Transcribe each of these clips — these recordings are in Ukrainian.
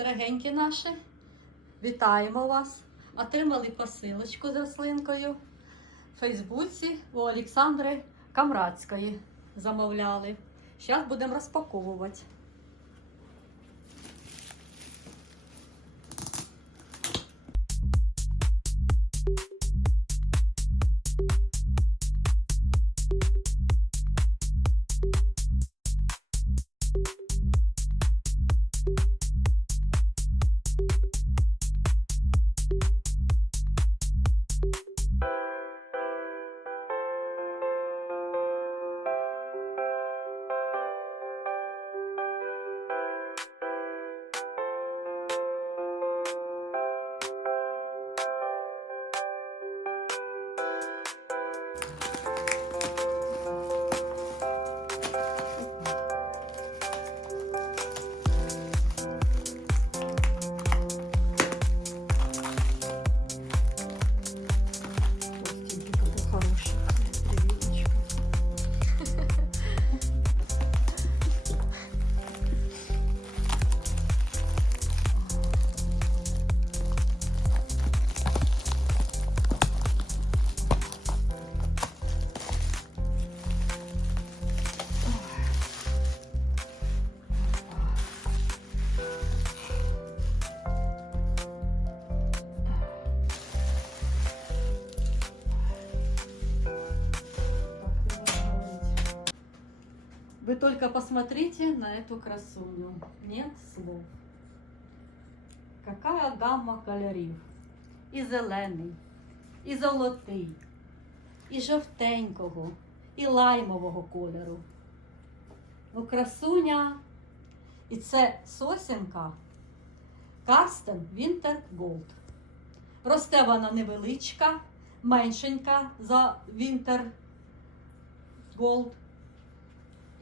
дорогенькі наші, вітаємо вас. Отримали посилочку з рослинкою в Фейсбуці у Олександри Камрадської. Замовляли. Зараз будемо розпаковувати. Вы только посмотрите на эту красуню. Нет слов. Какая гамма кольорів. І зелений, і золотий, і жовтенького, і лаймового кольору. Ну, красуня. І це сосінка Карстен Winter Gold. Росте вона невеличка, меншенька за Winter Gold.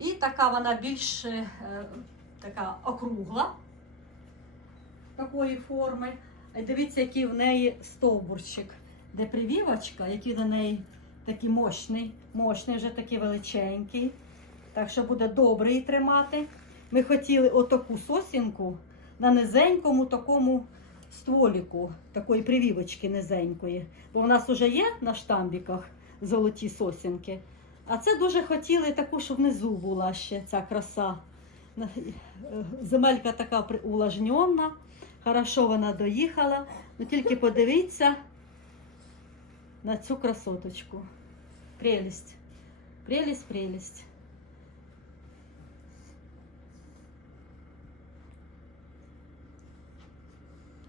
І така вона більш е, така округла такої форми. Дивіться, який в неї стовбурчик, де привівочка, який на неї такий мощний, мощний, вже такий величенький. Так що буде добре її тримати. Ми хотіли отаку сосінку на низенькому такому стволіку, такої привівочки низенької. Бо в нас вже є на штамбіках золоті сосінки. А це дуже хотіли таку, щоб внизу була ще ця краса. Е, Земелька така увлажнена, хорошо вона доїхала. Ну тільки подивіться на цю красоточку. Прелість. Прелість, прелість.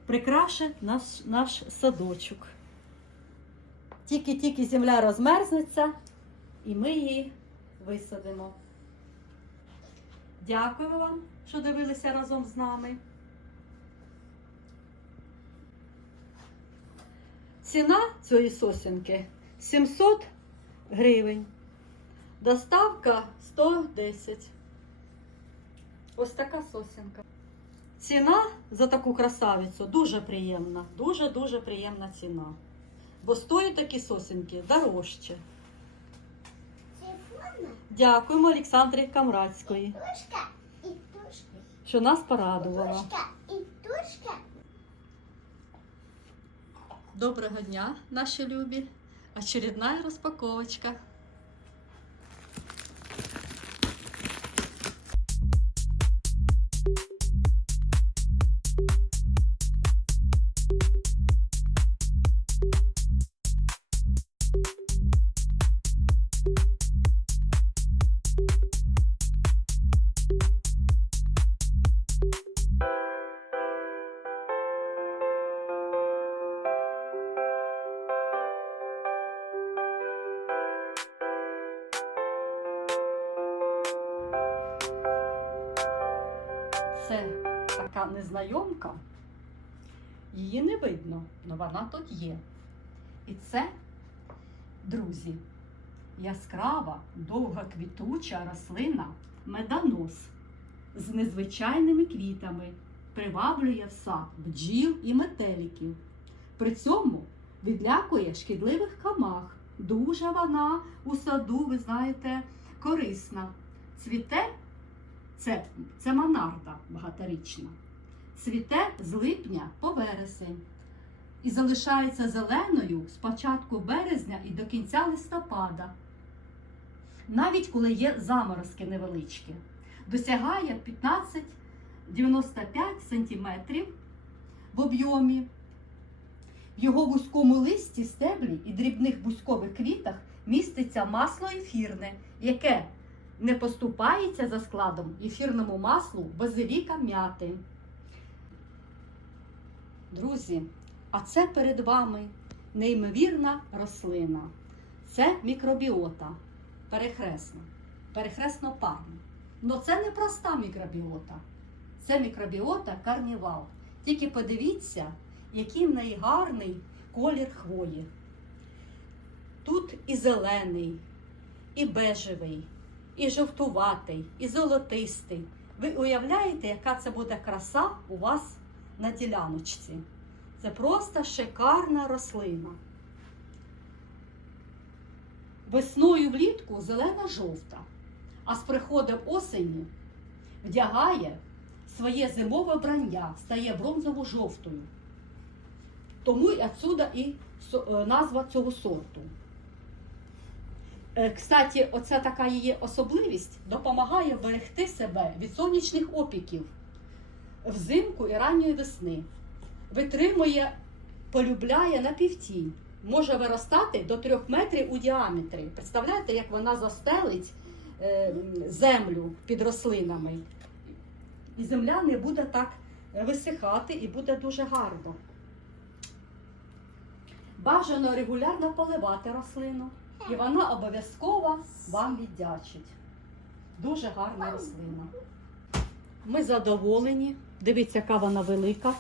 Прикраше наш, наш садочок. Тільки-тільки земля розмерзнеться, і ми її висадимо. Дякую вам, що дивилися разом з нами. Ціна цієї сосінки 700 гривень. Доставка 110. Ось така сосінка. Ціна за таку красавицю дуже приємна. Дуже-дуже приємна ціна. Бо стоять такі сосінки дорожче. Дякуємо Олександрі Камрадської, тушка і тушка. що нас порадувала. Тушка і тушка. Доброго дня, наші любі. Очередная розпаковочка. Незнайомка. Її не видно, але вона тут є. І це, друзі, яскрава, довгоквітуча рослина медонос з незвичайними квітами приваблює в сад бджіл і метеликів. При цьому відлякує шкідливих камах. Дуже вона у саду, ви знаєте, корисна. Цвіте це, це монарда багаторічна. Цвіте з липня по вересень і залишається зеленою з початку березня і до кінця листопада. Навіть коли є заморозки невеличкі, досягає 15-95 см в об'ємі. В його вузькому листі, стеблі і дрібних бузькових квітах міститься масло ефірне, яке не поступається за складом ефірному маслу базиліка м'яти. Друзі, а це перед вами неймовірна рослина. Це мікробіота, перехресна, перехресно парна. Но це не проста мікробіота. Це мікробіота карнівал. Тільки подивіться, який в неї гарний колір хвої. Тут і зелений, і бежевий, і жовтуватий, і золотистий. Ви уявляєте, яка це буде краса у вас на діляночці? Це просто шикарна рослина. Весною влітку зелена-жовта, а з приходом осені вдягає своє зимове вбрання, стає бронзово-жовтою. Тому і отсюда і е, назва цього сорту. Е, Кстати, оця така її особливість допомагає вберегти себе від сонячних опіків взимку і ранньої весни. Витримує, полюбляє на півтінь. Може виростати до трьох метрів у діаметрі. Представляєте, як вона застелить е, землю під рослинами. І земля не буде так висихати і буде дуже гарно. Бажано регулярно поливати рослину, і вона обов'язково вам віддячить. Дуже гарна рослина. Ми задоволені. Дивіться, яка вона велика.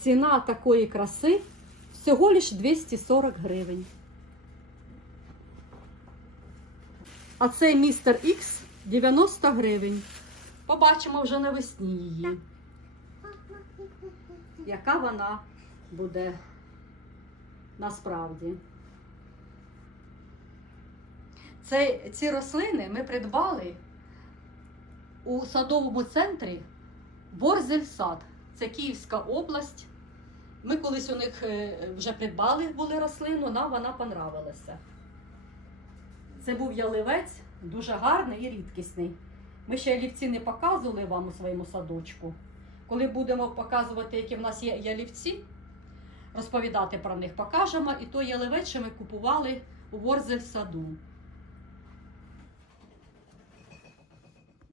Ціна. Такої краси всього лиш 240 гривень. А цей містер Ікс 90 гривень. Побачимо вже навесні її. Яка вона буде насправді. Це, ці рослини ми придбали у садовому центрі Борзельсад. Це Київська область. Ми колись у них е, вже придбали були рослину, нам вона понравилася. Це був яливець, дуже гарний і рідкісний. Ми ще ялівці не показували вам у своєму садочку. Коли будемо показувати, які в нас є ялівці, розповідати про них покажемо. І той яливець, що ми купували у Ворзель саду.